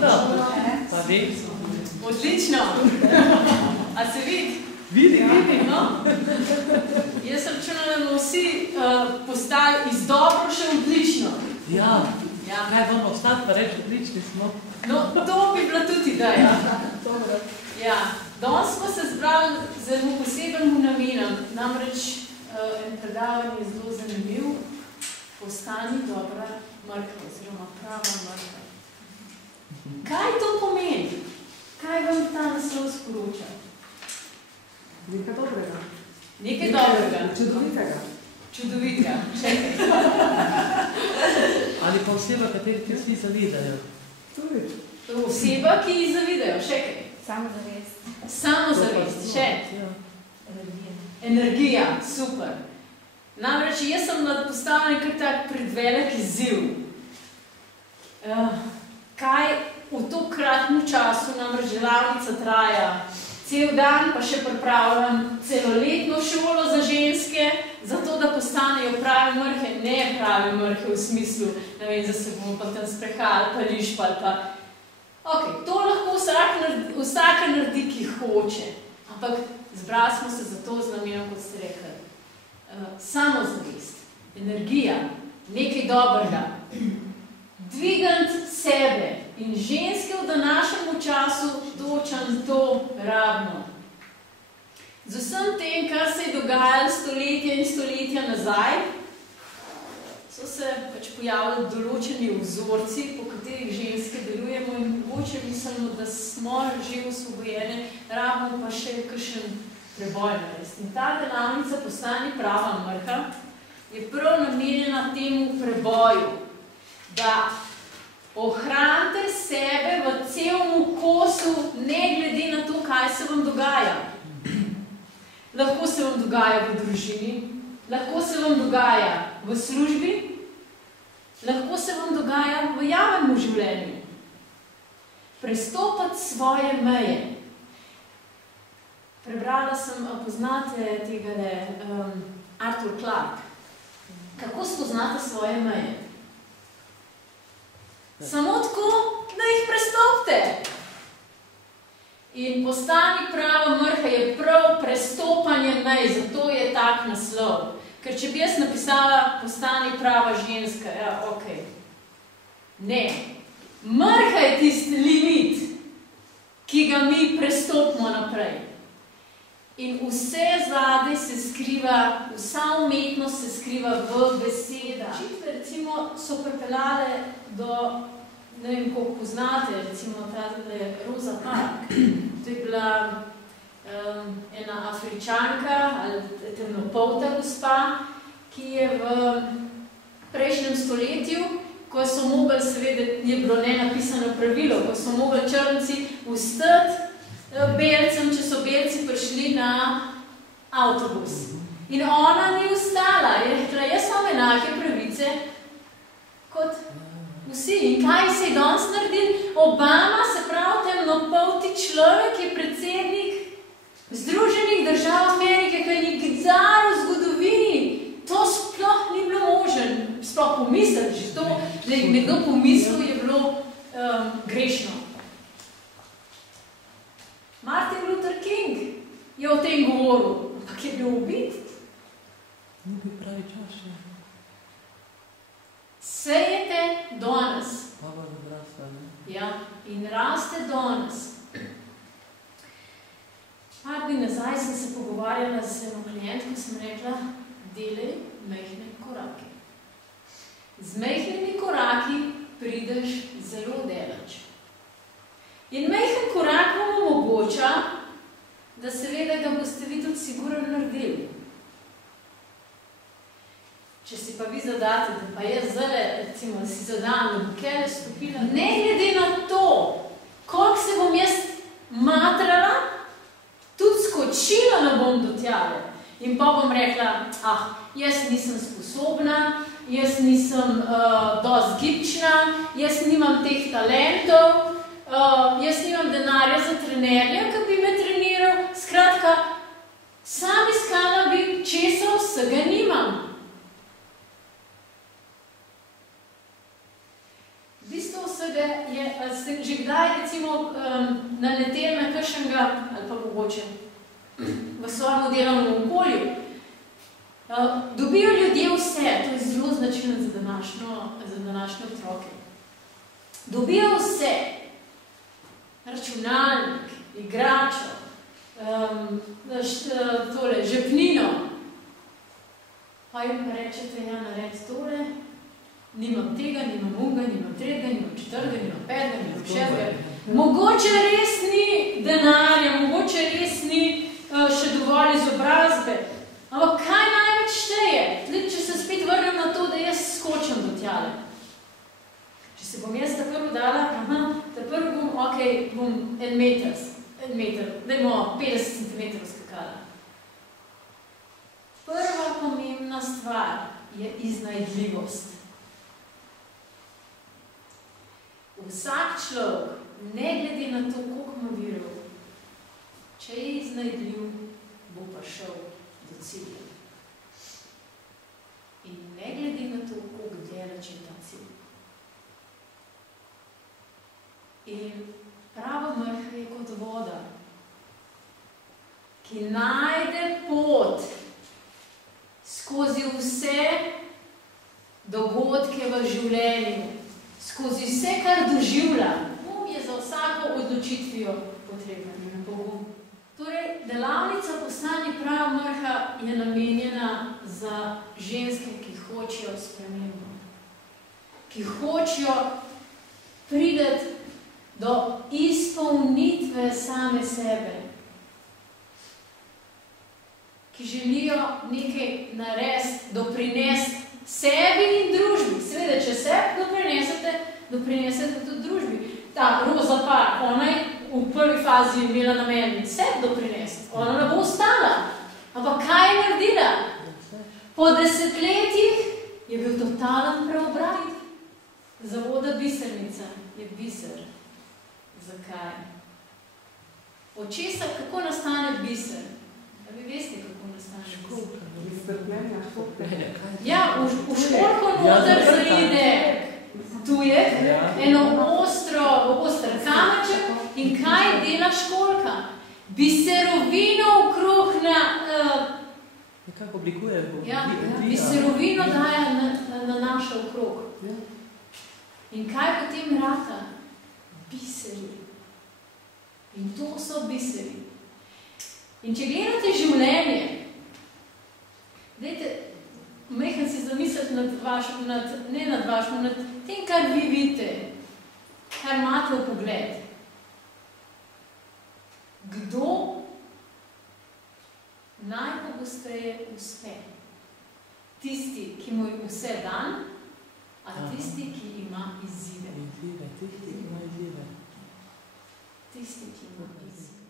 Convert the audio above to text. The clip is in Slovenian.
Dobro. Pa res. Odlično. A se vidi? Vidim. No? Jaz računam, da bomo vsi postali iz dobro še odlično. Ja. Kaj bomo ostati pa reči, odlični smo? No, to bi bila tudi ideja. Ja. Danes smo se zbrali zelo posebnemu namenom. Namreč en predavanje je zelo zanimiv. Postani dobra mrkva, oziroma prava mrkva. Kaj to pomeni? Kaj vam ta naslov sporoča? Nekaj dobrega. Nekaj dobrega. Čudovitega. Čudovitega. Čekaj. Ali pa oseba, kateri ti vsi zavidajo? Tudi. Oseba, ki ji zavidajo. Še kaj? Samozavest. Samozavest. Še? Energija. Super. Namreč, jaz sem postavljen kar tak predvelik izziv. Kaj v to kratkem času namreč delavnica traja cel dan, pa še pripravljam celoletno šolo za ženske, zato da postanejo prave mrhe, ne prave mrhe v smislu, ne vem, da se bomo pa tam sprehali, pa lišpali, pa... Ok, to lahko vsaka naredi, ki hoče, ampak zbrali smo se za to z namenom, kot ste rekli. Samozavest, energija, nekaj dobrega, dvigant sebe in ženske v današnjem času točan to rabno. Z vsem tem, kar se je dogajalo stoletja in stoletja nazaj, so se pač pojavili določeni vzorci, po katerih ženske delujemo in mogoče mislimo, da smo že osvobojene, rabimo pa še kakšen preboj narediti. In ta delavnica Postani prava mrha je prav namenjena temu preboju, da ohranite sebe v celem kosu, ne glede na to, kaj se vam dogaja. Lahko se vam dogaja v družini, lahko se vam dogaja v službi, lahko se vam dogaja v javnem življenju. Prestopati svoje meje. Prebrala sem, poznate tegale Arthur Clarke. Kako spoznate svoje meje? Samo tako, da jih prestopite. In Postani prava mrha je prav prestopanje mej, zato je tak naslov. Ker če bi jaz napisala Postani prava ženska, ja, ok. Ne. Mrha je tisti limit, ki ga mi prestopimo naprej. In vse zadaj se skriva, vsa umetnost se skriva v besedah. Čitve, recimo, so pripeljale do, ne vem, koliko poznate, recimo, tale Rosa Parks. To je bila ena Afričanka, ali temnopolta gospa, ki je v prejšnjem stoletju, ko so mogli, seveda, je bilo nenapisano pravilo, ko so mogli črnci vstati belcem, če so belci prišli na avtobus. In ona ni ustala, je rekla, jaz imam enake pravice kot vsi. In kaj se je danes naredil? Obama, se pravi temnopolti človek, je predsednik Združenih držav Amerike, ki je nikdar v zgodovini. To sploh ni bilo možen. Sploh pomisliti, že to, da je nekdo pomislil, je bilo grešno. Martin Luther King je o tem govoril, ampak je bil ubit. Ni bil pravi čas, ja. Sejete danes. Hvala, da raste, ne? Ja, in raste danes. Par dni nazaj sem se pogovarjala z eno klientko, sem rekla, delaj majhne korake. Z majhnimi koraki prideš zelo daleč. In majhen korak vam omogoča, da seveda ga boste vi tudi sigurno naredili. Če si pa vi zadate, da pa jaz zdaj, recimo, da si zadam, da bo kele stopila, ne glede na to, koliko se bom jaz matrala, tudi skočila ne bom do tjale. In pa bom rekla, jaz nisem sposobna, jaz nisem dosti gibčna, jaz nimam teh talentov, jaz nimam denarja za trenerja, ki bi me treniral. Skratka, sam iskala bi, česa vsega nimam. V bistvu vsega je, ste že kdaj recimo naleteli na kakšnega, ali pa mogoče v svojem delovnem okolju, dobijo ljudje vse, to je zelo značilno za današnje otroke. Dobijo vse, računalnik, igračo, žepnino, pa jim rečete, ja, naredi tole, nimam tega, nimam unga, nimam tretjega, nimam četrtega, nimam petega, nimam šestega. Mogoče res ni denarja, mogoče res ni še dovolj izobrazbe. Ampak kaj največ šteje? Če se spet vrnem na to, da jaz skočam do tjale. Če se bom jaz prvo dala, prvo bom, bom en meter, dajmo 50 cm skakala. Prva pomembna stvar je iznajdljivost. Vsak človek, ne glede na to, koliko ima virov, če je iznajdljiv, bo pa šel do cilja. In ne glede na to, koliko delač je ta cilj. In prava mrha je kot voda, ki najde pot skozi vse dogodke v življenju, skozi vse, kar doživlja. Je za vsako odločitvijo potrebna. Torej, delavnica Postani prava mrha je namenjena za ženske, ki hočejo spremembo, ki hočejo priti do izpolnitve same sebe, ki želijo nekaj narediti, doprinesti sebi in družbi. Seveda, če sebi doprinesete tudi družbi. Ta Roza par, ona je v prvi fazi imela namen sebi doprinesti. Ona ne bo ostala. Ampak kaj je naredila? Po desetletjih je bil totalen preobrat. Zavoda Bisernica je biser. Zakaj? Od česa, kako nastane biser? Da vi veste, kako nastane biser? Ja, v škorko noter zaide tujek, eno oster kamenček in kaj dela škorka? Biserovino okrog nekako oblikuje. Biserovino daje na naše okrog. In kaj potem rata? Biseri. In to so biseri. In če gledate življenje, dajte, mehko si zamisliti nad tem, kar vi vidite, kar imate v pogled. Kdo najpogosteje uspe? Tisti, ki mu je vse dan, a tisti, ki ima izzive? Tisti, ki ima izzive. Tisti, ki ima izzive.